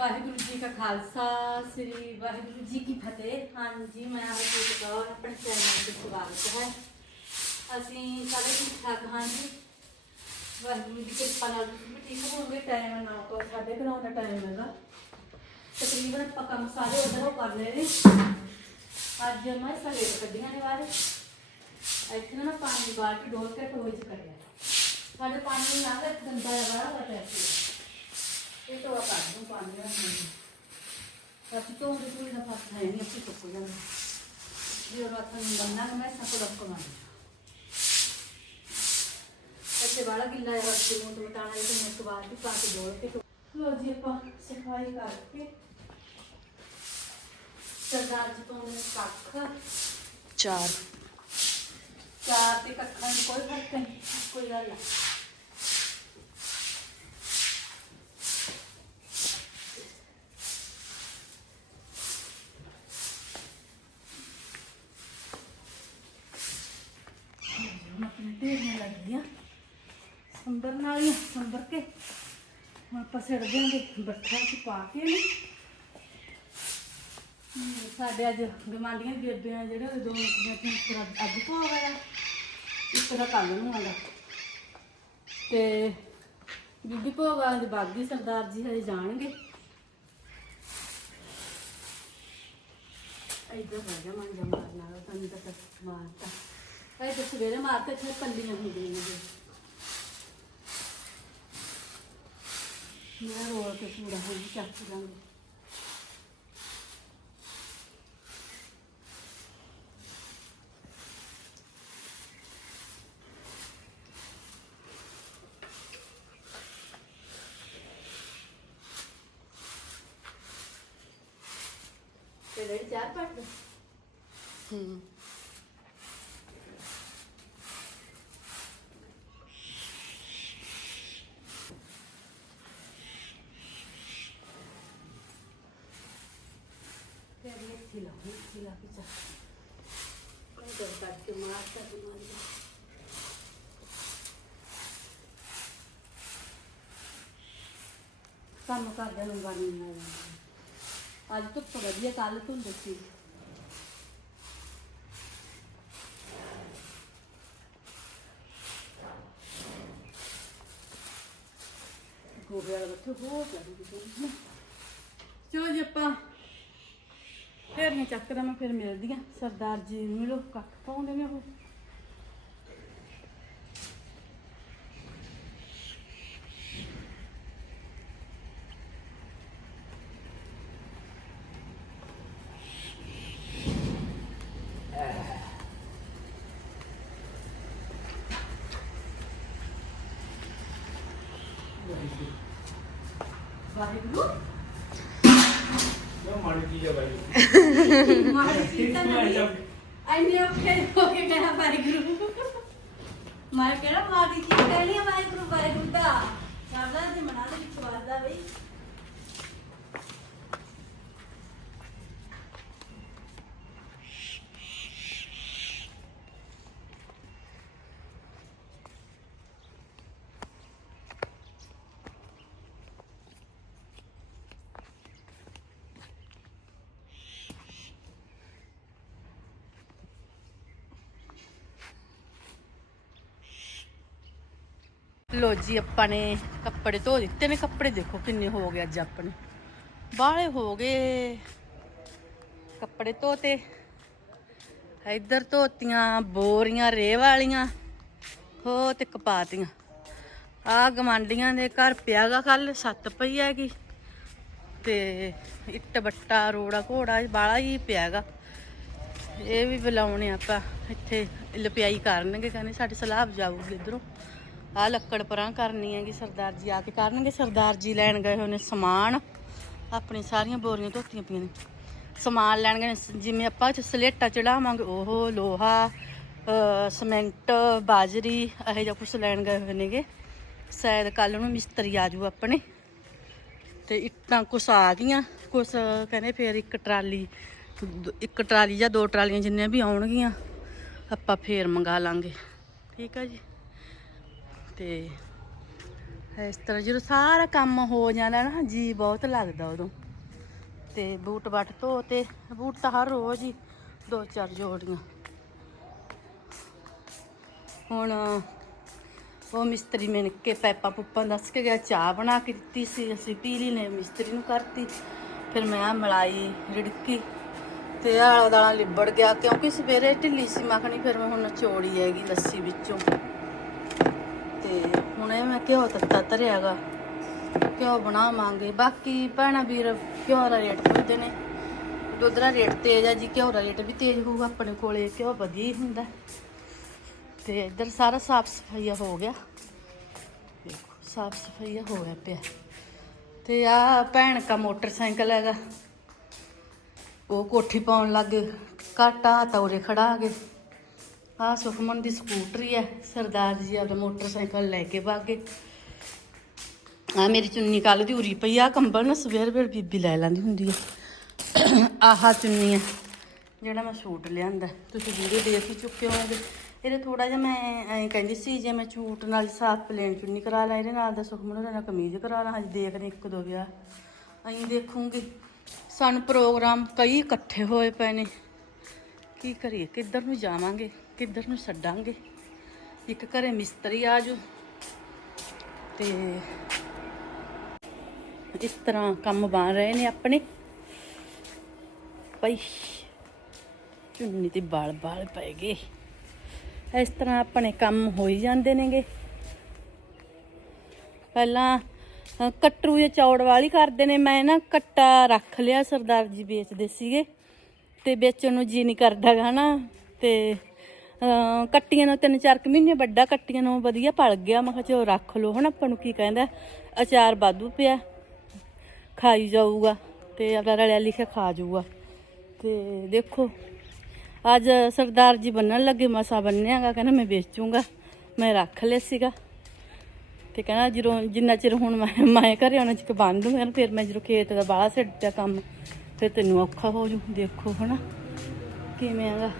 ਵਾਹਿਗੁਰੂ ਜੀ ਕਾ ਖਾਲਸਾ ਸ੍ਰੀ ਵਾਹਿਗੁਰੂ ਜੀ ਕੀ ਫਤਿਹ ਹਾਂਜੀ ਮੈਂ ਹਰਜੀਤ ਕੌਰ ਆਪਣੇ ਚੈਨਲ ਤੇ ਸਵਾਗਤ ਹੈ ਅਸੀਂ ਸਾਰੇ ਠੀਕ ਠਾਕ ਹਾਂ ਜੀ ਵਾਹਿਗੁਰੂ ਦੀ ਕਿਰਪਾ ਨਾਲ ਤੁਸੀਂ ਵੀ ਠੀਕ ਹੋਵੋਗੇ ਟਾਈਮ ਨਾ ਤੋਂ ਸਾਡੇ ਘਰੋਂ ਦਾ ਟਾਈਮ ਹੈਗਾ ਤਕਰੀਬਨ ਆਪਾਂ ਕੰਮ ਸਾਰੇ ਉਧਰ ਹੋ ਕਰ ਲਏ ਨੇ ਅੱਜ ਮੈਂ ਸਵੇਰ ਕੱਢੀਆਂ ਨੇ ਬਾਹਰ ਇੱਥੇ ਨਾ ਪਾਣੀ ਦੀ ਬਾਲਟੀ ਡੋਲ ਕੇ ਟੋਏ ਚ ਕੱਢਿਆ ਸਾਡੇ ਪਾਣੀ ਨਾਲ ਇੱਕ ਗੰਦਾ ਜਿਹਾ ਬਾਹਰ ਦਾ ਟੈਪ ਇਹ ਤੋਂ ਆ ਕਰ ਦੂੰ ਪਾਣੀ ਦਾ ਅਸੀਂ ਤੋਂ ਦੇ ਕੋਈ ਨਾ ਫਸ ਹੈ ਨਹੀਂ ਅਸੀਂ ਤੋਂ ਜਾਣਾ ਜੇ ਰਾਤ ਨੂੰ ਬੰਨਾ ਮੈਂ ਸਭ ਕੋਲ ਰੱਖੋ ਮਾਰ ਇੱਥੇ ਵਾਲਾ ਗਿੱਲਾ ਹੈ ਵਰਤੇ ਨੂੰ ਤੋਂ ਮਟਾਣਾ ਇਹ ਤੋਂ ਇੱਕ ਵਾਰ ਵੀ ਪਾ ਕੇ ਡੋਲ ਕੇ ਲਓ ਜੀ ਆਪਾਂ ਸਫ਼ਾਈ ਕਰਕੇ ਸਰਦਾਰ ਜੀ ਤੋਂ ਨੇ ਕੱਖ। ਚਾਰ। ਚਾਰ ਤੇ ਕੱਖਾਂ ਦੀ ਕੋਈ ਫ਼ਰਕ ਨਹੀਂ ਕੋਈ ਗੱਲ ਨਹੀਂ। ਹੁਣ ਆਪਣੇ ਢੇਰੀਆਂ ਲੱਗ ਗਈਆਂ ਸੰਬਰ ਨਾਲ ਹੀ ਸੰਬਰ ਕੇ। ਹੁਣ ਆਪਾਂ ਸਿੜ ਦਿਆਂਗੇ ਬੱਠਾ ਚ ਪਾ ਕੇ ਨੇ ਸਾਡੇ ਅੱਜ ਗਮਾਂਡੀਆਂ ਬੇਬੀਆਂ ਜਿਹੜੇ ਉਹ ਦੋ ਮੁੱਕੀਆਂ ਤੇ ਇੱਕ ਦਾ ਅੱਜ ਭੋਗ ਆਇਆ ਇੱਕ ਦਾ ਕੱਲ ਨੂੰ ਆਉਂਦਾ। ਤੇ ਬੀਬੀ ਭੋਗਾਂ ਦੇ ਬਾਗੀ ਸਰਦਾਰ ਜੀ ਹਜੇ ਜਾਣਗੇ। ਇੱਧਰ ਹੋ ਜਾ ਮੰਨ ਜਾ ਮਾਰਨਾ ਤੁਹਾਨੂੰ ਤਾਂ ਮਾਰਤਾ। ਇਹ ਤਾਂ ਸਵੇਰੇ ਮਾਰਤੇ ਇੱਥੇ ਪੱਲੀਆਂ ਹੁੰਦੀਆਂ ਨੇ ਜੀ। ਰੋਲ ਤੇ ਪੂਰਾ ਹੋ ਜੀ ਚੱਕ ਲਾਂਗੇ ਤੇ ਲੈ ਚਾਰ ਪੱਟ ਦੇ। ਹੂੰ ਕੰਮ ਨੂੰ ਗਾਣੀ ਅੱਜ ਧੁੱਪ ਵਧੀਆ ਕੱਲ ਧੁੰਦ ਸੀ। ਗੋਬੇ ਵਾਲਾ ਬੱਠਾ ਹੋ ਗਿਆ। ਚਲੋ ਜੀ ਆਪਾਂ ਫਿਰ ਚੱਕਦਾ ਮੈਂ ਫਿਰ ਮਿਲਦੀ ਆ ਸਰਦਾਰ ਜੀ ਨੂੰ ਮਿਲੋ ਕੱਖ ਪਾਉਂਦੇ ਨੇ ਉਹ ਵਾਹਿਗੁਰੂ ਉਹ ਮਾੜੀ ਚੀਜ਼ ਆ ਬਾਈ ਮਾੜੀ ਚੀਜ਼ ਤਾਂ ਨਹੀਂ ਐਨੇ ਔਖੇ ਹੋ ਵਾਹਿਗੁਰੂ। ਮੈਂ ਕਿਹੜਾ ਮਾੜੀ ਚੀਜ਼ ਕਹਿਣੀ ਆ ਵਾਹਿਗੁਰੂ ਵਾਹਿਗੁਰੂ ਦਾ। ਕਰਦਾ ਤੇ ਮਨਾਂ ਦੇ ਵਿੱਚ ਵਸਦਾ ਬਈ। ਲੋ ਜੀ, ਆਪਾਂ ਨੇ ਕੱਪੜੇ ਧੋ ਦਿੱਤੇ ਨੇ। ਕੱਪੜੇ ਦੇਖੋ ਕਿੰਨੇ ਹੋ ਗਏ ਅੱਜ ਆਪਣੇ। ਬਾਹਲੇ ਹੋ ਗਏ। ਕੱਪੜੇ ਧੋਤੇ। ਇੱਧਰ ਧੋਤੀਆਂ, ਬੋਰੀਆਂ ਰੇ ਵਾਲੀਆਂ। ਹੋ ਤੇ ਕਪਾਤੀਆਂ। ਆ ਗਮਾਂਡੀਆਂ ਦੇ ਘਰ ਪਿਆਗਾ ਕੱਲ ਸੱਤ ਪਈ ਹੈਗੀ। ਤੇ ਇੱਟ ਬੱਟਾ, ਰੋੜਾ ਘੋੜਾ ਬਾਲਾ ਹੀ ਪਿਆਗਾ ਇਹ ਵੀ ਬੁਲਾਉਣੇ ਆਪਾਂ। ਇੱਥੇ ਲਪਿਆਈ ਕਰਨਗੇ, ਕਹਿੰਦੇ ਸਾਡੀ ਸਲਾਹ ਜਾਊਗੀ ਇਧਰੋਂ। ਆ ਲੱਕੜ ਪਰਾਂ ਕਰਨੀ ਹੈਗੀ ਸਰਦਾਰ ਜੀ ਆ ਕੇ ਕਰਨਗੇ। ਸਰਦਾਰ ਜੀ ਲੈਣ ਗਏ ਹੋਏ ਨੇ ਸਮਾਨ। ਆਪਣੀ ਸਾਰੀਆਂ ਬੋਰੀਆਂ ਧੋਤੀਆਂ ਪਈਆਂ ਨੇ। ਸਮਾਨ ਲੈਣ ਗਏ ਨੇ, ਜਿਵੇਂ ਆਪਾਂ ਚ ਸਲੇਟਾ ਚੜਾਵਾਂਗੇ ਉਹ ਲੋਹਾ ਸਮੈਂਟ ਬਾਜਰੀ ਇਹੋ ਜਿਹਾ ਕੁਝ ਲੈਣ ਗਏ ਹੋਏ ਨੇਗੇ। ਸ਼ਾਇਦ ਕੱਲ ਨੂੰ ਮਿਸਤਰੀ ਆ ਜੂ ਆਪਣੇ। ਤੇ ਇੱਟਾਂ ਕੁਛ ਆ ਗਈਆਂ। ਕੁਛ ਕਹਿੰਦੇ ਫੇਰ ਇੱਕ ਟਰਾਲੀ ਦ- ਇੱਕ ਟਰਾਲੀ ਜਾਂ ਦੋ ਟਰਾਲੀਆਂ ਜਿੰਨੀਆਂ ਵੀ ਆਉਣਗੀਆਂ ਆਪਾਂ ਫੇਰ ਮੰਗਾ ਲਾਂਗੇ। ਠੀਕ ਆ ਜੀ? ਤੇ ਇਸ ਤਰ੍ਹਾਂ ਜਦੋਂ ਸਾਰਾ ਕੰਮ ਹੋ ਜਾਂਦਾ ਨਾ, ਜੀ ਬਹੁਤ ਲੱਗਦਾ ਉਦੋਂ। ਤੇ ਬੂਟ ਵੱਟ ਧੋ ਤੇ ਬੂਟ ਤਾਂ ਹਰ ਰੋਜ਼ ਹੀ ਦੋ ਚਾਰ ਜੋੜੀਆਂ। ਹੁਣ ਉਹ ਮਿਸਤਰੀ ਮਿਲ ਕੇ ਪੈਪਾ ਪੁੱਪਾਂ ਦੱਸ ਕੇ ਗਿਆ, ਚਾਹ ਬਣਾ ਕੇ ਦਿੱਤੀ ਸੀ, ਅਸੀਂ ਪੀ ਲਈ ਨੇ ਮਿਸਤਰੀ ਨੂੰ ਕਰਤੀ। ਫਿਰ ਮੈਂ ਆਹ ਮਲਾਈ ਰਿੜਕੀ ਤੇ ਆਲਾ ਦਾਲਾ ਲਿਬੜ ਗਿਆ, ਕਿਉਂਕਿ ਸਵੇਰੇ ਢਿੱਲੀ ਸੀ ਮੱਖਣੀ, ਫਿਰ ਮੈਂ ਹੁਣ ਚੋੜੀ ਹੈਗੀ ਲੱਸੀ ਵਿੱਚੋਂ। ਹੁਣ ਮੈਂ ਘਿਓ ਤੱਤਾ ਧਰਿਆਗਾ। ਘਿਓ ਬਣਾਵਾਂਗੇ। ਬਾਕੀ ਭੈਣਾਂ ਵੀਰ ਘਿਓ ਦਾ ਰੇਟ ਪੁੱਛਦੇ ਨੇ। ਦੁੱਧ ਦਾ ਰੇਟ ਤੇਜ਼ ਆ ਜੀ, ਘਿਓ ਦਾ ਰੇਟ ਵੀ ਤੇਜ਼ ਹੋਊਗਾ। ਆਪਣੇ ਕੋਲੇ ਘਿਓ ਵਧੀਆ ਹੀ ਹੁੰਦਾ। ਤੇ ਇੱਧਰ ਸਾਰਾ ਸਾਫ਼ ਸਫਾਈਆ ਹੋ ਗਿਆ। ਦੇਖੋ, ਸਾਫ਼ ਸਫਾਈਆ ਹੋ ਗਿਆ ਪਿਆ। ਤੇ ਆ ਭੈਣ ਕਾ ਮੋਟਰਸਾਈਕਲ ਹੈਗਾ। ਉਹ ਕੋਠੀ ਪਾਉਣ ਲੱਗ, ਘਾਟਾ ਤੌਰੇ ਖੜਾ ਆ ਗਏ ਆ ਸੁਖਮਨ ਦੀ ਸਕੂਟਰੀ ਹੈ ਸਰਦਾਰ ਜੀ ਆਪਣਾ ਮੋਟਰਸਾਈਕਲ ਲੈ ਕੇ ਭਾਗੇ ਆ ਮੇਰੀ ਚੁੰਨੀ ਕੱਲ ਦੀ ਉਰੀ ਪਈ ਆ, ਕੰਬਲ ਨਾ ਸਵੇਰ ਵੇਰ ਬੀਬੀ ਲੈ ਲੈਂਦੀ ਹੁੰਦੀ ਆ। ਆਹ ਚੁੰਨੀ ਹੈ ਜਿਹੜਾ ਮੈਂ ਸੂਟ ਲਿਆਂਦਾ। ਤੁਸੀਂ ਵੀਡੀਓ ਦੇਖ ਹੀ ਚੁੱਕੇ ਹੋਵੋਗੇ। ਇਹਦੇ ਥੋੜਾ ਜਿਹਾ ਮੈਂ ਐਂ ਕਹਿੰਦੀ ਸੀ, ਜੇ ਮੈਂ ਛੂਟ ਨਾਲ ਸਾਫ਼ ਪਲੇਨ ਚੁੰਨੀ ਕਰਾ ਲਾਂ, ਇਹਦੇ ਨਾਲ ਦਾ ਸੁਖਮਨ ਉਹਦੇ ਨਾਲ ਕਮੀਜ਼ ਕਰਾ ਲਾਂ, ਹਜੇ ਦੇਖਦੇ ਇੱਕ ਦੋ ਵਿਆਹ। ਐਂ ਦੇਖੂੰਗੀ। ਸਾਨੂੰ ਪ੍ਰੋਗਰਾਮ ਕਈ ਇਕੱਠੇ ਹੋਏ ਪਏ ਨੇ। ਕੀ ਕਰੀਏ, ਕਿੱਧਰ ਨੂੰ ਜਾਵਾਂਗੇ? ਕਿੱਧਰ ਨੂੰ ਛੱਡਾਂਗੇ? ਇੱਕ ਘਰੇ ਮਿਸਤਰੀ ਆ ਜੂ ਤੇ ਇਸ ਤਰ੍ਹਾਂ ਕੰਮ ਬਣ ਰਹੇ ਨੇ ਆਪਣੇ। ਪਈ ਚੁੰਨੀ ਤੇ ਬਾਲ ਬਾਲ ਪੈ ਗਏ। ਇਸ ਤਰ੍ਹਾਂ ਆਪਣੇ ਕੰਮ ਹੋਈ ਜਾਂਦੇ ਨੇਗੇ। ਪਹਿਲਾਂ ਅ, ਕੱਟਰੂ ਜਾਂ ਚੌੜ ਵਾਲੀ ਕਰਦੇ ਨੇ। ਮੈਂ ਨਾ ਕੱਟਾ ਰੱਖ ਲਿਆ ਸਰਦਾਰ ਜੀ ਵੇਚਦੇ ਸੀਗੇ। ਤੇ ਵੇਚਣ ਨੂੰ ਜੀ ਨਹੀਂ ਕਰਦਾਗਾ ਨਾ। ਤੇ ਕੱਟੀਆਂ ਨੂੰ ਤਿੰਨ ਚਾਰ ਕੁ ਮਹੀਨੇ ਵੱਡਾ ਕੱਟੀਆਂ ਨੂੰ ਵਧੀਆ ਪਲ ਗਿਆ। ਮੈਂ ਕਿਹਾ ਚਲੋ ਰੱਖ ਲਓ, ਹੁਣ ਆਪਾਂ ਨੂੰ ਕੀ ਕਹਿੰਦਾ? ਅਚਾਰ ਵਾਧੂ ਪਿਆ, ਖਾਈ ਜਾਊਗਾ ਤੇ ਆਪਦਾ ਰਲਿਆ ਲਿਖਿਆ ਖਾ ਜਾਊਗਾ। ਤੇ ਦੇਖੋ, ਅੱਜ ਸਰਦਾਰ ਜੀ ਬੰਨਣ ਲੱਗੇ, ਮਸਾ ਬੰਨਿਆਗਾ, ਕਹਿੰਦਾ ਮੈਂ ਵੇਚੂੰਗਾ, ਮੈਂ ਰੱਖ ਲਿਆ ਸੀਗਾ। ਤੇ ਕਹਿੰਦਾ ਜਦੋਂ ਜਿੰਨਾ ਚਿਰ ਹੁਣ ਮੈਂ ਮੈਂ ਘਰੇ ਉਹਨਾਂ ਚ ਬੰਦ ਹੋਇਆ ਫਿਰ ਮੈਂ ਜਦੋਂ ਖੇਤ ਦਾ ਬਾਹਲਾ ਸਿੱਟਿਆ ਕੰਮ, ਫਿਰ ਤੈਨੂੰ ਔਖਾ ਹੋ ਜੂ ਦੇਖੋ ਹਨਾ, ਕਿਵੇਂ ਆਗਾ।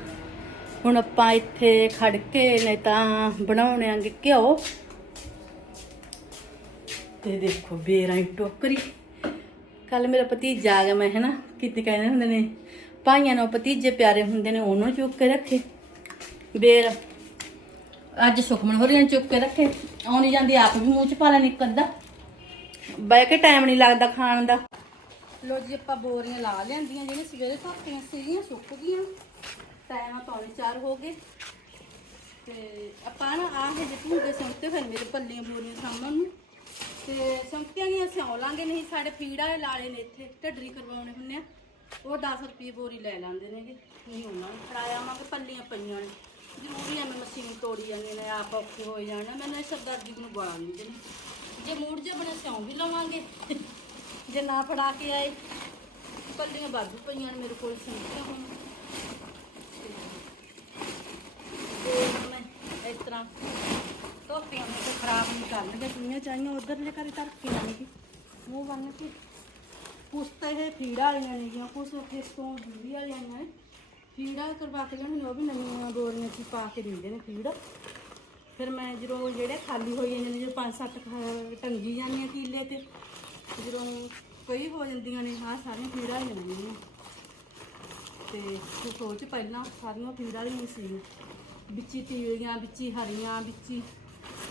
ਹੁਣ ਆਪਾਂ ਇੱਥੇ ਖੜ ਕੇ ਨਹੀਂ ਤਾਂ ਬਣਾਉਣੇ ਘਿਓ। ਤੇ ਦੇਖੋ ਬੇਰਾਂ ਦੀ ਟੋਕਰੀ। ਕੱਲ ਮੇਰਾ ਭਤੀਜਾ ਆ ਗਿਆ, ਮੈਂ ਹਨਾ, ਕਿਤੇ ਕਹਿੰਦੇ ਹੁੰਦੇ ਨੇ, ਭਾਈਆਂ ਨੂੰ ਭਤੀਜੇ ਪਿਆਰੇ ਹੁੰਦੇ ਨੇ, ਉਹਨੂੰ ਚੁੱਕ ਕੇ ਰੱਖੇ। ਬੇਰ, ਅੱਜ ਸੁਖਮਨ ਹੋਰੀਆਂ ਨੇ ਚੁੱਕ ਕੇ ਰੱਖੇ। ਆਉਣੀ ਜਾਂਦੀ, ਆਪ ਵੀ ਮੂੰਹ ਚ ਪਾ ਲੈਣੀ ਇੱਕ ਅੱਧਾ। ਬੈ ਕੇ ਟਾਈਮ ਨਹੀਂ ਲੱਗਦਾ ਖਾਣ ਦਾ। ਲੋ ਜੀ, ਆਪਾਂ ਬੋਰੀਆਂ ਲਾ ਲਿਆਂਦੀਆਂ, ਜਿਹੜੀਆਂ ਸਵੇਰੇ ਧੋਤੀਆਂ ਸੀਗੀਆਂ, ਸੁੱਕ ਗਈਆਂ। ਟਾਈਮ ਆ, ਪੌਣੇ ਚਾਰ ਹੋ ਗਏ। ਤੇ ਆਪਾਂ ਨਾ ਆਹ ਹਜੇ ਧੂਗੇ ਸੰਤੇ ਫਿਰ ਮੇਰੇ ਪੱਲੀਆਂ ਬੋਰੀਆਂ ਸਾਹਮਣ ਨੂੰ। ਤੇ ਸੰਤਿਆਂ ਦੀਆਂ ਸਿਉਂ ਲਾਂਗੇ, ਨਹੀਂ ਸਾਡੇ ਫੀੜਾ ਵਾਲੇ ਲਾਲੇ ਨੇ ਇੱਥੇ, ਢੱਡਰੀ ਕਰਵਾਉਣੇ ਹੁੰਨੇ ਆ। ਉਹ 10 ਰੁਪਏ ਬੋਰੀ ਲੈ ਲੈਂਦੇ ਨੇਗੇ। ਨਹੀਂ ਉਹਨਾਂ ਨੂੰ ਫੜਾਇਆ ਮਾ ਕਿ ਪੱਲੀਆਂ ਪਈਆਂ ਨੇ। ਜ਼ਰੂਰੀ ਆ ਮੈਂ ਮਸ਼ੀਨ ਤੋੜੀ ਜਾਂਦੀ ਨੇ, ਆਪ ਔਖੇ ਹੋ ਜਾਣਾ ਮੈਂ ਨਾ ਸਰਦਾਰ ਜੀ ਨੂੰ ਗਾਲਾਂ ਨਹੀਂ ਦੇਣੀ। ਜੇ ਮੂਡ ਜੇ ਬਣੇ ਸਿਉਂ ਵੀ ਲਵਾਂਗੇ, ਜੇ ਨਾ ਫੜਾ ਕੇ ਆਏ। ਪੱਲੀਆਂ ਵਾਧੂ ਪਈਆਂ ਨੇ ਮੇਰੇ ਕੋਲ ਸੰਤਿਆਂ ਹੁਣ ਤੇ ਮੈਂ ਇਸ ਤਰ੍ਹਾਂ ਧੋਤੀਆਂ ਮੈਂ ਤੇ ਖਰਾਬ ਨਹੀਂ ਕਰਨਗੇ, ਚੁੰਨੀਆਂ ਚਾਹੀਆਂ, ਉਧਰਲੇ ਘਰੇ ਧਰ ਕੇ ਆਣਗੇ ਮੂੰਹ ਬੰਨ ਕੇ। ਕੁਛ ਤਾਂ ਇਹ ਫੀੜਾ ਵਾਲੀਆਂ ਨੇ ਜਾਂ ਕੁਛ ਉੱਥੇ ਤੋਂ ਦੂਰੀ ਵਾਲੀਆਂ ਨੇ। ਫੀੜਾ ਕਰਵਾ ਕੇ ਜਾਣ ਉਹ ਵੀ ਨਵੀਆਂ ਬੋਰੀਆਂ 'ਚ ਪਾ ਕੇ ਦਿੰਦੇ ਨੇ ਫੀੜਾ। ਫਿਰ ਮੈਂ ਜਦੋਂ ਜਿਹੜੇ ਖਾਲੀ ਹੋਈ ਜਾਂਦੇ ਨੇ, ਜਦੋਂ ਪੰਜ ਸੱਤ ਖ- ਟੰਗੀ ਜਾਂਦੀਆਂ ਕੀਲੇ ਤੇ, ਜਦੋਂ ਕਈ ਹੋ ਜਾਂਦੀਆਂ ਨੇ ਹਾਂ ਸਾਰੀਆਂ ਫੀੜਾ ਹੀ ਨੇ। ਤੇ ਸੋਚ ਪਹਿਲਾਂ, ਸਾਰੀਆਂ ਫੀੜਾ ਵਾਲੀਆਂ ਸੀ। ਵਿੱਚੀ ਪੀਲੀਆਂ ਵਿੱਚੀ ਹਰੀਆਂ, ਵਿੱਚੀ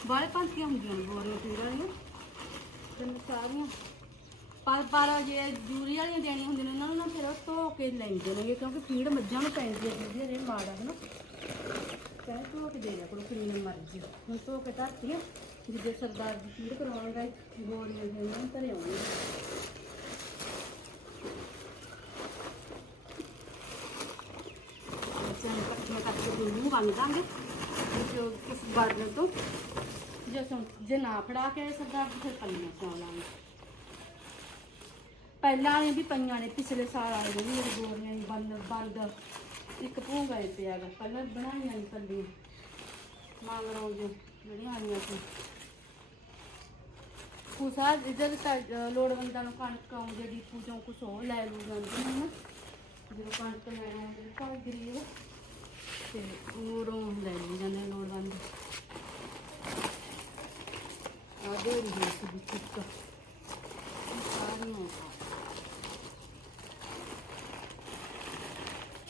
ਬਾਹਲੇ ਭਾਂਤੀਆਂ ਹੁੰਦੀਆਂ ਨੇ ਬੋਰੀਆਂ ਫੀੜਾ ਵਾਲੀਆਂ। ਤੇ ਸਾਰੀਆਂ। ਪਰ ਪਰ ਜੇ ਜੂਰੀ ਵਾਲੀਆਂ ਦੇਣੀਆਂ ਹੁੰਦੀਆਂ ਨੇ, ਉਹਨਾਂ ਨੂੰ ਨਾ ਫਿਰ ਉਹ ਧੋ ਕੇ ਲੈਂਦੇ ਨੇ ਕਿਉਂਕਿ ਪੀੜ ਮੱਝਾਂ ਨੂੰ ਪੈਂਦੀ ਹੈ, ਜਿਹਦੇ ਰੇ ਮਾੜਾ ਹੈ ਨਾ ਕਹਿ ਧੋ ਕੇ ਦੇ ਦਿਆ ਕਰੋ, ਕਿੰਨੀ ਮਰਜ਼ੀ। ਹੁਣ ਧੋ ਕੇ ਧਰਤੀ ਆ ਜਿੱਦੇ ਸਰਦਾਰ ਦੀ ਪੀੜ ਕਰਾਉਣਗਾ ਗੋਰੀਆਂ ਦੇ ਉਹਨਾਂ ਧਰੇ ਆਉਣਗੇ ਬੱਚਿਆਂ ਨੂੰ ਕੱਟੀਆਂ ਕੱਟ ਕੇ ਬੰਨ ਦਾਂਗੇ ਜੋ ਕਿਸ ਬਾਰਨ ਤੋਂ ਜੇ ਜੇ ਨਾ ਫੜਾ ਕੇ ਆਏ ਸਰਦਾਰ ਜੀ ਫਿਰ ਪੱਲੀਆਂ ਸੌ ਪਹਿਲਾਂ ਵਾਲੀਆਂ ਵੀ ਪਈਆਂ ਨੇ ਪਿਛਲੇ ਸਾਲ ਵਾਲੇ ਵੀ ਮੇਰੇ ਗੋਰੀਆਂ ਦੀ ਬੰਦ ਬੰਦ ਇੱਕ ਭੂੰਗਾ ਹੀ ਪਿਆ ਗਾ ਪਹਿਲਾਂ ਬਣਾਈਆਂ ਨਹੀਂ ਪੱਲੀਆਂ ਮੰਗਰੋਂ ਜੋ ਜਿਹੜੀਆਂ ਆਈਆਂ ਸੀ ਕੁਸਾ ਇਧਰ ਲੋੜਵੰਦਾਂ ਨੂੰ ਕਣਕ ਆਉਂਦੀ ਡੀਪੂ ਚੋਂ ਕੁਛ ਉਹ ਲੈ ਲੂ ਜਾਂਦੇ ਨੇ ਜਦੋਂ ਕਣਕ ਲੈਣਾ ਹੁੰਦੀ ਭਾਵੇਂ ਗਰੀਬ ਤੇ ਉਰੋਂ ਲੈ ਲਈ ਜਾਂਦੇ ਲੋੜਵੰਦ ਆ ਰਹੀ ਸੀ ਵੀ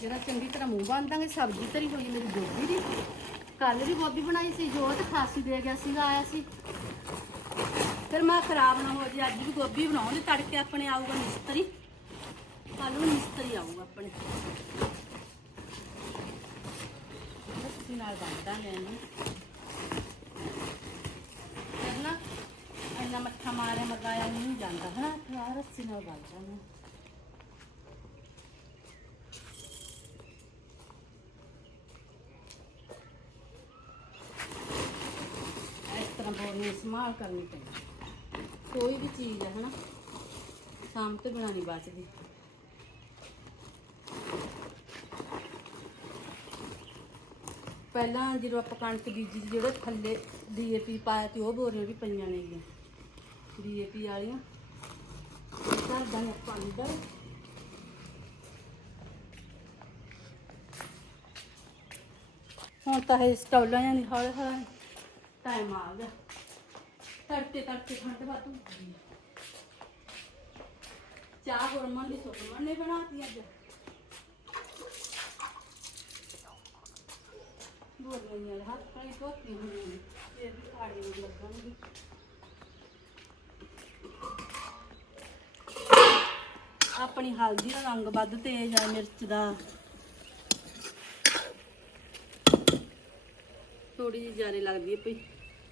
ਜਿਹੜਾ ਚੰਗੀ ਤਰ੍ਹਾਂ ਮੂੰਹ ਬੰਦਾਂਗੇ ਸਬਜ਼ੀ ਧਰੀ ਹੋਈ ਮੇਰੀ ਗੋਭੀ ਦੀ। ਕੱਲ ਵੀ ਗੋਭੀ ਬਣਾਈ ਸੀ, ਜੋ ਤੇ ਖਾਸੀ ਦੇ ਗਿਆ ਸੀਗਾ, ਆਇਆ ਸੀ। ਫਿਰ ਮੈਂ ਖਰਾਬ ਨਾ ਹੋ ਜੇ, ਅੱਜ ਵੀ ਗੋਭੀ ਬਣਾਉਂਦੇ ਤੜਕੇ ਆਪਣੇ ਆਊਗਾ ਮਿਸਤਰੀ। ਕੱਲ ਨੂੰ ਮਿਸਤਰੀ ਆਊਗਾ ਆਪਣੇ। ਲੱਸੀ ਨਾਲ ਬਣਦਾ ਲੈਣਾ ਕਰਨਾ ਇੰਨਾ ਮੱਠਾ ਮਾਰਿਆ, ਮਗਾਇਆ ਨਹੀਂ ਜਾਂਦਾ, ਹਨਾ? ਯਾਰ ਰੱਸੀ ਨਾਲ ਬਣਦਾ ਜਾਂਦਾ ਇਸ ਤਰ੍ਹਾਂ ਬੋਲਣੀ ਸੰਭਾਲ ਕਰਨੀ ਪੈਂਦੀ। ਕੋਈ ਵੀ ਚੀਜ਼ ਹੈ ਹਨਾ? ਸ਼ਾਮ ਤੇ ਬਣਾਣੀ ਬਚਦੀ ਪਹਿਲਾਂ ਜਦੋਂ ਆਪਾਂ ਕਣਕ ਬੀਜੀ ਸੀ, ਜਿਹੜੇ ਥੱਲੇ ਡੀਏਪੀ ਪਾਇਆ ਤੇ ਉਹ ਬੋਰੀਆਂ ਵੀ ਪਈਆਂ ਨੇ ਨੇਗੀਆਂ ਡੀਏਪੀ ਵਾਲੀਆਂ। ਘਰ ਦਾ ਨੇ ਆਪਾਂ ਹੁਣ ਤਾਂ ਇਹ ਸਟੌਲਾਂ ਜਾਂਦੀ ਹੌਲੇ ਹੌਲੇ ਟਾਈਮ ਆ ਗਿਆ। ਤੜਕੇ ਤੜਕੇ ਠੰਡ ਵਾਧੂ ਹੁੰਦੀ ਹੈ। ਚਾਹ ਗੁਰਮਨ ਦੀ ਸੁਖਮਨ ਨੇ ਬਣਾਤੀ ਅੱਜ। ਬੋਲੀਆਂ ਨਾਲ ਹੱਥ ਪਾਈ ਧੋਤੀ ਹੋਈ ਨੇ ਫਿਰ ਵੀ ਆੜੀ ਨੂੰ ਲੱਗਣਗੀ। ਆਪਣੀ ਹਲਦੀ ਦਾ ਰੰਗ ਵੱਧ ਤੇਜ਼ ਆ, ਮਿਰਚ ਦਾ। ਥੋੜੀ ਜਿਹੀ ਜ਼ਿਆਦਾ ਲੱਗਦੀ ਹੈ ਭਈ।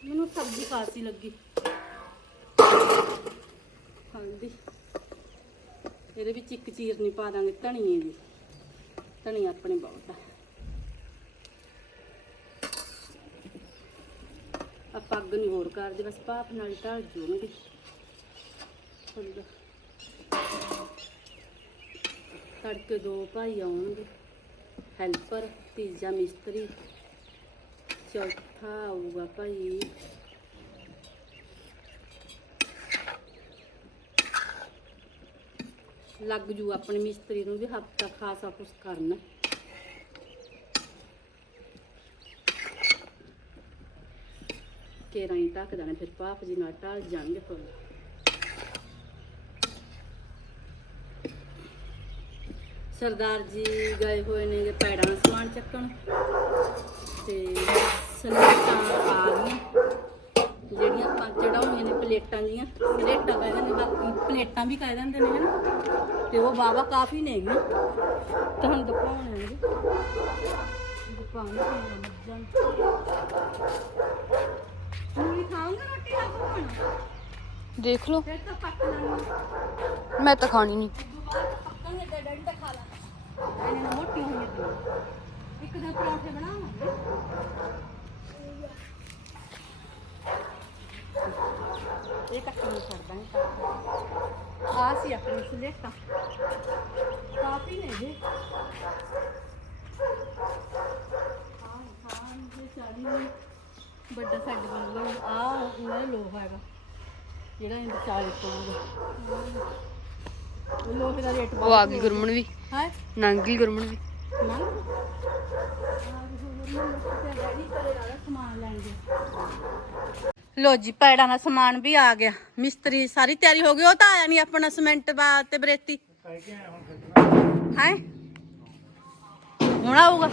ਮੈਨੂੰ ਸਬਜ਼ੀ ਖਾਸੀ ਲੱਗੀ। ਹਲਦੀ। ਇਹਦੇ ਵਿੱਚ ਇੱਕ ਚੀਰਨੀ ਪਾ ਦਾਂਗੇ, ਧਨੀਏ ਦੀ। ਧਨੀਆ ਆਪਣੇ ਬਹੁਤ ਆ। ਆਪਾਂ ਅੱਗ ਨਹੀਂ ਹੋਰ ਕਰਦੇ ਬਸ ਭਾਪ ਨਾਲ ਹੀ ਢਲ ਜੂਣਗੇ ਤੜਕੇ ਦੋ ਭਾਈ ਆਉਣਗੇ। ਹੈਲਪਰ, ਤੀਜਾ ਮਿਸਤਰੀ। ਚੌਥਾ ਆਊਗਾ ਭਾਈ। ਲੱਗ ਜੂ ਆਪਣੇ ਮਿਸਤਰੀ ਨੂੰ ਵੀ ਹਫਤਾ ਖਾਸਾ ਕੁਛ ਕਰਨਾ। ਕੇਰਾਂ ਹੀ ਢੱਕ ਦੇਣਾ, ਫਿਰ ਪਾਪ ਜੀ ਨਾਲ ਢਲ ਜਾਣਗੇ ਫੁੱਲ। ਸਰਦਾਰ ਜੀ ਗਏ ਹੋਏ ਨੇ ਪੈੜਾਂ ਦਾ ਸਮਾਨ ਚੱਕਣ ਤੇ ਸਲੇਟਾਂ ਆ ਗਈਆਂ, ਜਿਹੜੀਆਂ ਆਪਾਂ ਚੜਾਉਣੀਆਂ ਨੇ ਪਲੇਟਾਂ ਦੀਆਂ ਪਲੇਟਾਂ ਕਹਿੰਦੇ ਨੇ, ਬਾਕੀ ਪਲੇਟਾਂ ਵੀ ਕਹਿ ਦਿੰਦੇ ਨੇ ਹਨਾ। ਤੇ ਉਹ ਬਾਬਾ ਕਾਫੀ ਨੇ ਹੈਗੀਆਂ ਤੁਹਾਨੂੰ ਦਿਖਾਉਣਗੇ ਦਿਖਾਉਣਗੇ ਮੱਝਾਂ ਪੂਰੀ ਖਾਓਗੇ ਰੋਟੀ ਨਾ ਖਾਣਾ ਦੇਖ ਲਓ। ਫਿਰ ਤਾਂ ਪੱਕ ਲੈਣੀ ਮੈਂ ਤਾਂ ਖਾਣੀ ਨਹੀਂ। ਪੱਕਾਂਗੇ ਤੇ ਡੈਡੀ ਤਾਂ ਖਾ ਲੈਣਾ ਇਹਨੇ ਮੋਟੀਆਂ ਹੋਈਆਂ ਪਈਆਂ ਇੱਕ ਦਿਨ ਪਰੌਂਠੇ ਬਣਾਵਾਂਗੇ ਇਹ ਕੱਟੀ ਨੂੰ ਛੱਡ ਆ। ਸੀ ਆਪਣੀ ਸਲੇਟਾਂ ਕਾਫੀ ਨੇ ਇਹ ਹਾਂ ਹਾਂ ਇਹ ਸਾੜੀ ਵੱਡਾ ਸਾਡੇ ਕੋਲ ਆ ਇਹਨਾਂ ਦਾ ਲੋਹਾ ਹੈਗਾ ਜਿਹੜਾ ਇਹਦੇ 40 ਪਊਗਾ ਉਹ ਲੋਹੇ ਦਾ ਰੇਟ ਉਹ ਆ ਗਈ ਗੁਰਮਨ ਵੀ। ਹੈ? ਨੰਗੀ ਗੁਰਮਨ ਵੀ। ਲੋ ਜੀ ਪੈੜਾਂ ਦਾ ਸਮਾਨ ਵੀ ਆ ਗਿਆ। ਮਿਸਤਰੀ ਸਾਰੀ ਤਿਆਰੀ ਹੋ ਗਈ ਉਹ ਤਾਂ ਆਇਆ ਨਹੀਂ ਆਪਣਾ ਸਿਮੈਂਟ ਬਾਦ ਤੇ ਬਰੇਤੀ। ਹੈ? ਹੁਣ ਆਊਗਾ।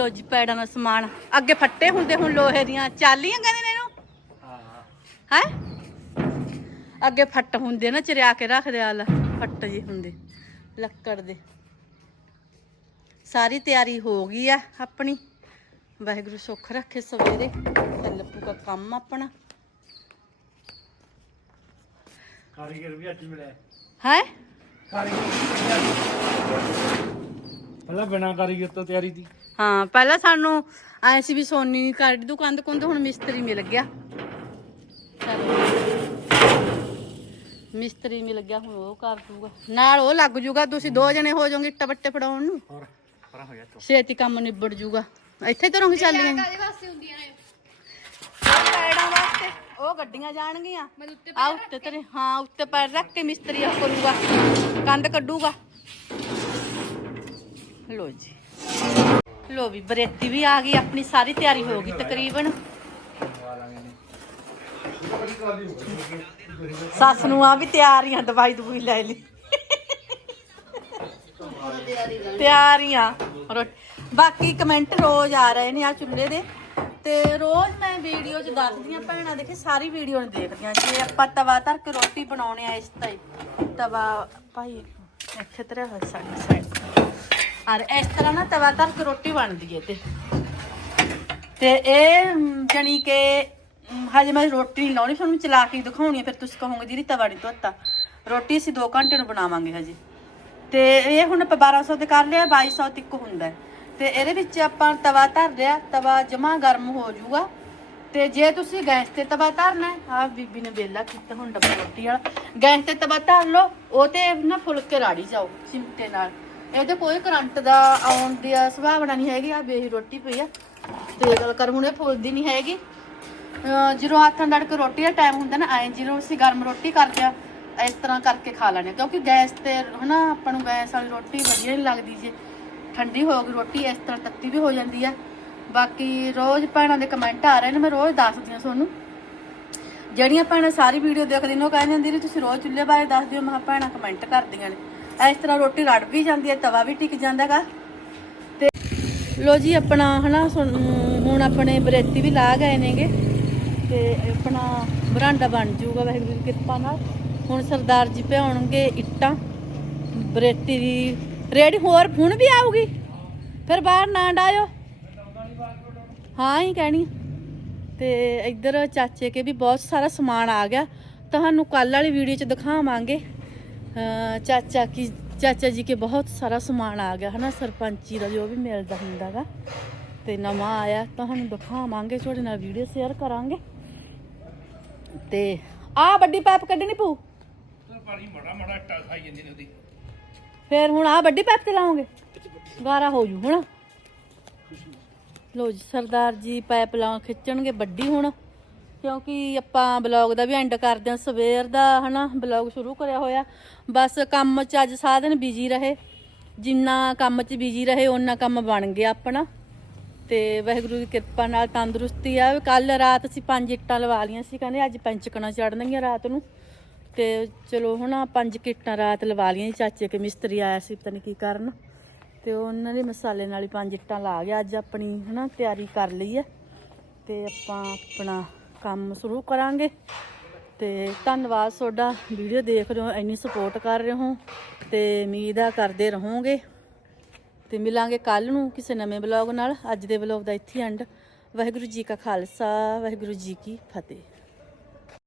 ਲੋ ਜੀ ਪੈੜਾਂ ਦਾ ਸਮਾਨ। ਅੱਗੇ ਫੱਟੇ ਹੁੰਦੇ ਹੁਣ ਲੋਹੇ ਦੀਆਂ। ਚਾਲੀਆਂ ਕਹਿੰਦੇ ਨੇ ਇਹਨੂੰ? ਹਾਂ। ਹੈ? ਅੱਗੇ ਫੱਟ ਹੁੰਦੇ ਨਾ ਚਰਿਆ ਕੇ ਰੱਖਦੇ ਆ ਲੈ ਫੱਟ ਜੀ ਹੁੰਦੇ ਲੱਕੜ ਦੇ। ਸਾਰੀ ਤਿਆਰੀ ਹੋ ਗਈ ਆ ਆਪਣੀ। ਵਾਹਿਗੁਰੂ ਸੁੱਖ ਰੱਖੇ ਸਵੇਰੇ। ਚੱਲ ਪੂਗਾ ਕੰਮ ਆਪਣਾ। ਕਾਰੀਗਰ ਵੀ ਅੱਜ ਮਿਲਿਆ। ਹੈ? ਕਾਰੀਗਰ ਪਹਿਲਾਂ ਬਿਨਾ ਕਾਰੀਗਰ ਤੋਂ ਤਿਆਰੀ ਦੀ ਹਾਂ ਪਹਿਲਾਂ ਸਾਨੂੰ ਐ ਸੀ ਵੀ ਸੋਨੀ ਕਰ ਦੁਕਾਨ ਤੇ ਕੁੰਦ ਹੁਣ ਮਿਸਤਰੀ ਮਿਲ ਗਿਆ। ਮਿਸਤਰੀ ਮਿਲ ਗਿਆ ਹੁਣ ਉਹ ਕਰ ਦੂਗਾ। ਨਾਲ ਉਹ ਲੱਗ ਜੂਗਾ ਤੁਸੀਂ ਦੋ ਜਣੇ ਹੋ ਜਾਓਗੇ ਇੱਟਾਂ ਬੱਟੇ ਫੜਾਉਣ ਨੂੰ। ਹੋਰ ਪਰਾਂ ਹੋ ਗਿਆ ਤੋ ਛੇਤੀ ਕੰਮ ਨਿਬੜ ਜੂਗਾ। ਇੱਥੇ ਤਰੋਂ ਹੀ ਚੱਲੀਆਂ ਕਾਦੇ ਵਾਸਤੇ ਹੁੰਦੀਆਂ ਨੇ। ਪੈੜਾਂ ਵਾਸਤੇ ਉਹ ਗੱਡੀਆਂ ਜਾਣਗੀਆਂ। ਆ ਉੱਤੇ ਤੇਰੇ ਹਾਂ ਉੱਤੇ ਪੈਰ ਰੱਖ ਕੇ ਮਿਸਤਰੀ ਉਹ ਕਰੂਗਾ। ਕੰਧ ਕੱਢੂਗਾ। ਲੋ ਜੀ। ਲੋ ਵੀ ਬਰੇਤੀ ਵੀ ਆ ਗਈ, ਆਪਣੀ ਸਾਰੀ ਤਿਆਰੀ ਹੋ ਗਈ ਤਕਰੀਬਨ। ਸੱਸ ਨੂੰ ਆ ਵੀ ਤਿਆਰੀਆਂ, ਦਵਾਈ ਦਵਾਈ ਲੈ ਲਈ। ਤਿਆਰੀਆਂ ਬਾਕੀ ਕਮੈਂਟ ਰੋਜ਼ ਆ ਰਹੇ ਨੇ ਆ ਚੁੱਲ੍ਹੇ ਦੇ। ਤੇ ਰੋਜ਼ ਮੈਂ ਵੀਡੀਓ 'ਚ ਦੱਸਦੀ ਆ, ਭੈਣਾਂ, ਦੇਖੇ ਸਾਰੀ ਵੀਡੀਓ ਨੂੰ ਦੇਖਦੀਆਂ ਜੇ ਆਪਾਂ ਤਵਾ ਧਰ ਕੇ ਰੋਟੀ ਬਣਾਉਣੇ ਆ ਇਸ ਤਰ੍ਹਾਂ ਤਵਾ, ਭਾਈ ਇੱਥੇ ਤਰ੍ਹਾਂ ਹੋਇਆ ਸਾਡੀ। ਔਰ ਇਸ ਤਰ੍ਹਾਂ ਨਾ ਤਵਾ ਧਰ ਕੇ ਰੋਟੀ ਬਣਦੀ ਹੈ ਤੇ। ਤੇ ਇਹ ਮ, ਕਿ ਹਜੇ ਮੈਂ ਰੋਟੀ ਨਹੀਂ ਲਾਉਣੀ ਤੁਹਾਨੂੰ ਚਲਾ ਕੇ ਦਿਖਾਉਣੀ ਹੈ ਫਿਰ ਤੁਸੀਂ ਕਹੋਗੇ ਦੀਦੀ ਤਵਾ ਨਹੀਂ ਧੋਤਾ। ਰੋਟੀ ਅਸੀਂ 2 ਘੰਟੇ ਨੂੰ ਬਣਾਵਾਂਗੇ ਹਜੇ। ਤੇ ਇਹ ਹੁਣ ਆਪਾਂ 1200 ਤੇ ਕਰ ਲਿਆ 2200 ਤੱਕ ਹੁੰਦਾ ਤੇ ਇਹਦੇ ਵਿੱਚ ਆਪਾਂ ਤਵਾ ਧਰ ਲਿਆ ਤਵਾ ਜਮਾ ਗਰਮ ਹੋ ਜਾਊਗਾ। ਤੇ ਜੇ ਤੁਸੀਂ ਗੈਸ ਤੇ ਤਵਾ ਧਰਨਾ ਆ ਬੀਬੀ ਨੇ ਵੇਲਾ ਕੀਤਾ ਹੁਣ ਡੱਬਾ ਰੋਟੀ ਵਾਲਾ। ਗੈਸ ਤੇ ਤਵਾ ਧਰ ਲਓ ਉਹ ਤੇ ਨਾ ਫੁਲਕੇ ਰਾੜੀ ਜਾਓ ਚਿਮਟੇ ਨਾਲ। ਇਹਦੇ ਕੋਈ ਕਰੰਟ ਦਾ ਆਉਣ ਦੀ ਸੁਭਾਵਨਾ ਨਹੀਂ ਹੈਗੀ ਆ ਬੇਹੀ ਰੋਟੀ ਪਈ ਆ। ਤੇ ਗੱਲ ਕਰ ਹੁਣ ਫੁੱਲਦੀ ਨਹੀਂ ਹੈਗੀ। ਜਦੋਂ ਹੱਥਾਂ ਲੜ ਕੇ ਰੋਟੀ ਦਾ ਟਾਈਮ ਹੁੰਦਾ ਨਾ, ਐਂ ਜਦੋਂ ਅਸੀਂ ਗਰਮ ਰੋਟੀ ਕਰਦੇ ਆ, ਇਸ ਤਰ੍ਹਾਂ ਕਰਕੇ ਖਾ ਲੈਣੇ ਕਿਉਂਕਿ ਗੈਸ ਤੇ ਹਨਾ, ਆਪਾਂ ਨੂੰ ਗੈਸ ਵਾਲੀ ਰੋਟੀ ਵਧੀਆ ਨਹੀਂ ਲੱਗਦੀ ਜੇ। ਠੰਡੀ ਹੋ ਗਈ ਰੋਟੀ, ਇਸ ਤਰ੍ਹਾਂ ਤੱਤੀ ਵੀ ਹੋ ਜਾਂਦੀ ਆ। ਬਾਕੀ ਰੋਜ਼ ਭੈਣਾਂ ਦੇ ਕਮੈਂਟ ਆ ਰਹੇ ਨੇ, ਮੈਂ ਰੋਜ਼ ਦੱਸਦੀ ਆ ਤੁਹਾਨੂੰ। ਜਿਹੜੀਆਂ ਭੈਣਾਂ ਸਾਰੀ ਵੀਡੀਓ ਦੇਖਦੀਆਂ ਨੇ, ਉਹ ਕਹਿੰਦੇ ਹੁੰਦੀ ਨੇ, ਤੁਸੀਂ ਰੋਜ਼ ਚੁੱਲ੍ਹੇ ਬਾਰੇ ਦੱਸ ਦਿਓ, ਮੈਂ ਕਿਹਾ ਭੈਣਾਂ ਕਮੈਂਟ ਕਰਦੀਆਂ ਨੇ। ਇਸ ਤਰ੍ਹਾਂ ਰੋਟੀ ਰੜ ਵੀ ਜਾਂਦੀ ਹੈ, ਤਵਾ ਵੀ ਟਿਕ ਜਾਂਦਾਗਾ ਤੇ ਲੋ ਜੀ, ਆਪਣਾ ਹਨਾ, ਸੁਣ- ਹੁਣ ਆਪਣੇ ਬਰੇਤੀ ਵੀ ਲਾ ਗਏ ਨੇਗੇ। ਤੇ ਆਪਣਾ ਬਰਾਂਡਾ ਬਣ ਜਾਊਗਾ, ਵਾਹਿਗੁਰੂ ਦੀ ਕਿਰਪਾ ਨਾਲ। ਹੁਣ ਸਰਦਾਰ ਜੀ ਭਿਆਉਣਗੇ ਇੱਟਾਂ। ਬਰੇਤੀ ਦੀ ਰੇਡੀ ਹੋਰ ਹੁਣ ਵੀ ਆਊਗੀ। ਫਿਰ ਬਾਹਰ ਨਾ ਡਾਇਓ ਹਾਂ, ਹੀ ਕਹਿਣੀ ਤੇ ਇੱਧਰ ਚਾਚੇ ਕੇ ਵੀ ਬਹੁਤ ਸਾਰਾ ਸਮਾਨ ਆ ਗਿਆ। ਤੁਹਾਨੂੰ ਕੱਲ ਵਾਲੀ ਵੀਡੀਓ ਚ ਦਿਖਾਵਾਂਗੇ। ਚਾਚਾ ਕੀ ਚਾਚਾ ਜੀ ਕੇ ਬਹੁਤ ਸਾਰਾ ਸਮਾਨ ਆ ਗਿਆ ਹਨਾ ਸਰਪੰਚੀ ਦਾ ਜੋ ਵੀ ਮਿਲਦਾ ਹੁੰਦਾਗਾ ਤੇ ਨਵਾਂ ਆਇਆ ਤੁਹਾਨੂੰ ਦਿਖਾਵਾਂਗੇ ਤੁਹਾਡੇ ਨਾਲ ਵੀਡੀਓ ਸ਼ੇਅਰ ਕਰਾਂਗੇ। ਤੇ ਆ ਵੱਡੀ ਪਾਈਪ ਕੱਢਣੀ ਪਊ। ਪਾਣੀ ਮੜਾ ਮੜਾ ਟਾ ਖਾਈ ਜਾਂਦੀ ਨੇ ਉਹਦੀ। ਫੇਰ ਹੁਣ ਆ ਵੱਡੀ ਪਾਈਪ ਤੇ ਲਾਉਂਗੇ ਗਾਰਾ ਹੋ ਜੂ ਹੁਣ ਲੋ ਜੀ ਸਰਦਾਰ ਜੀ ਪਾਈਪ ਲਾ ਖਿੱਚਣਗੇ ਵੱਡੀ ਹੁਣ। ਕਿਉਂਕਿ ਆਪਾਂ ਬਲੌਗ ਦਾ ਵੀ ਐਂਡ ਕਰਦੇ ਹਾਂ ਸਵੇਰ ਦਾ, ਹਨਾ ਬਲੌਗ ਸ਼ੁਰੂ ਕਰਿਆ ਹੋਇਆ। ਬਸ ਕੰਮ 'ਚ ਅੱਜ ਸਾਰਾ ਦਿਨ ਬਿਜ਼ੀ ਰਹੇ। ਜਿੰਨਾ ਕੰਮ 'ਚ ਬਿਜ਼ੀ ਰਹੇ, ਓਨਾ ਕੰਮ ਬਣ ਗਿਆ ਆਪਣਾ। ਤੇ ਵਾਹਿਗੁਰੂ ਦੀ ਕਿਰਪਾ ਨਾਲ ਤੰਦਰੁਸਤੀ ਆ। ਕੱਲ ਰਾਤ ਅਸੀਂ ਪੰਜ ਇੱਟਾਂ ਲਵਾ ਲੀਆਂ ਸੀ, ਕਹਿੰਦੇ ਅੱਜ ਪੰਚਕਣਾ ਚੜਨਗੀਆਂ ਰਾਤ ਨੂੰ। ਤੇ ਚਲੋ, ਹੁਣ ਆਹ ਪੰਜ ਕਿੱਟਾਂ ਰਾਤ ਲਵਾ ਲੀਆਂ ਜੀ ਚਾਚੇ ਕੇ ਮਿਸਤਰੀ ਆਇਆ ਸੀ, ਪਤਾ ਨਹੀਂ ਕੀ ਕਰਨ। ਤੇ ਉਹਨਾਂ ਦੇ ਮਸਾਲੇ ਨਾਲ ਹੀ ਪੰਜ ਇੱਟਾਂ ਲਾ ਗਿਆ ਅੱਜ ਆਪਣੀ, ਹਨਾ, ਤਿਆਰੀ ਕਰ ਲਈ ਹੈ ਤੇ ਆਪਾਂ ਆਪਣਾ ਕੰਮ ਸ਼ੁਰੂ ਕਰਾਂਗੇ। ਤੇ ਧੰਨਵਾਦ ਤੁਹਾਡਾ ਵੀਡੀਓ ਦੇਖ ਰਹੇ ਹੋ, ਇੰਨੀ ਸਪੋਰਟ ਕਰ ਰਹੇ ਹੋ ਤੇ ਉਮੀਦ ਆ ਕਰਦੇ ਰਹੋਗੇ। ਤੇ ਮਿਲਾਂਗੇ ਕੱਲ ਨੂੰ ਕਿਸੇ ਨਵੇਂ ਬਲੌਗ ਨਾਲ। ਅੱਜ ਦੇ ਬਲੌਗ ਦਾ ਇੱਥੇ ਐਂਡ ਵਾਹਿਗੁਰੂ ਜੀ ਕਾ ਖਾਲਸਾ, ਵਾਹਿਗੁਰੂ ਜੀ ਕੀ ਫਤਿਹ।